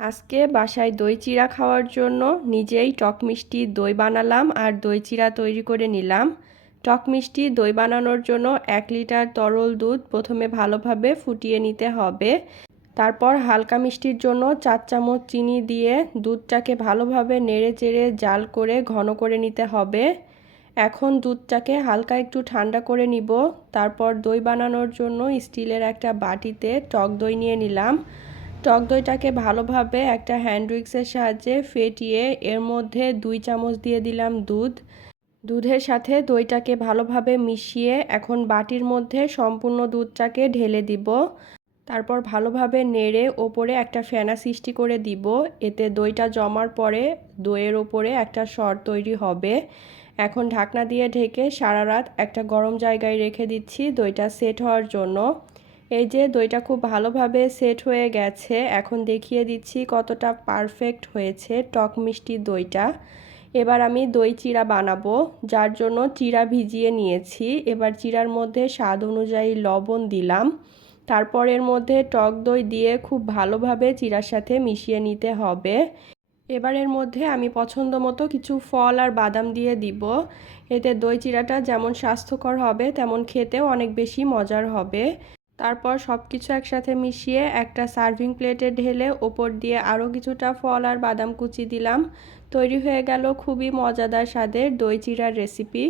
আজকে বাসায় দই চিড়া খাওয়ার জন্য নিজেই টক মিষ্টি দই বানালাম আর দই চিড়া তৈরি করে নিলাম। টক মিষ্টি দই বানানোর জন্য 1 লিটার তরল দুধ প্রথমে ভালোভাবে ফুটিয়ে নিতে হবে। তারপর হালকা মিষ্টির জন্য 4 চামচ চিনি দিয়ে দুধটাকে ভালোভাবে নেড়ে চেড়ে জাল করে ঘন করে নিতে হবে। এখন দুধটাকে হালকা একটু ঠান্ডা করে নিব। তারপর দই বানানোর জন্য স্টিলের একটা বাটিতে টক দই নিয়ে নিলাম। টক দইটাকে ভালোভাবে একটা হ্যান্ড উইক্সের সাহায্যে ফেটিয়ে এর মধ্যে 2 চামচ দিয়ে দিলাম দুধ। দুধের সাথে দইটাকে ভালোভাবে মিশিয়ে এখন বাটির মধ্যে সম্পূর্ণ দুধটাকে ঢেলে দিব। তারপর ভালোভাবে নেড়ে ওপরে একটা ফেনা সৃষ্টি করে দিব। এতে দইটা জমার পরে দইয়ের ওপরে একটা সর তৈরি হবে। এখন ঢাকনা দিয়ে ঢেকে সারা রাত একটা গরম জায়গায় রেখে দিচ্ছি দইটা সেট হওয়ার জন্য। এই যে দইটা খুব ভালোভাবে সেট হয়ে গেছে। এখন দেখিয়ে দিচ্ছি কতটা পারফেক্ট হয়েছে টক মিষ্টি দইটা। এবার আমি দই চিড়া বানাবো, যার জন্য চিড়া ভিজিয়ে নিয়েছি। এবার চিড়ার মধ্যে স্বাদ অনুযায়ী লবণ দিলাম। তারপর এর মধ্যে টক দই দিয়ে খুব ভালোভাবে চিড়ার সাথে মিশিয়ে নিতে হবে। এবার এর মধ্যে আমি পছন্দ মতো কিছু ফল আর বাদাম দিয়ে দিব। এতে দই চিড়াটা যেমন স্বাস্থ্যকর হবে তেমন খেতেও অনেক বেশি মজার হবে। তারপর সব কিছু একসাথে মিশিয়ে একটা সার্ভিং প্লেটে ঢেলে ওপর দিয়ে আরও কিছুটা ফল আর বাদাম কুচি দিলাম। তৈরি হয়ে গেল খুবই মজাদার স্বাদের দই চিড়ার রেসিপি।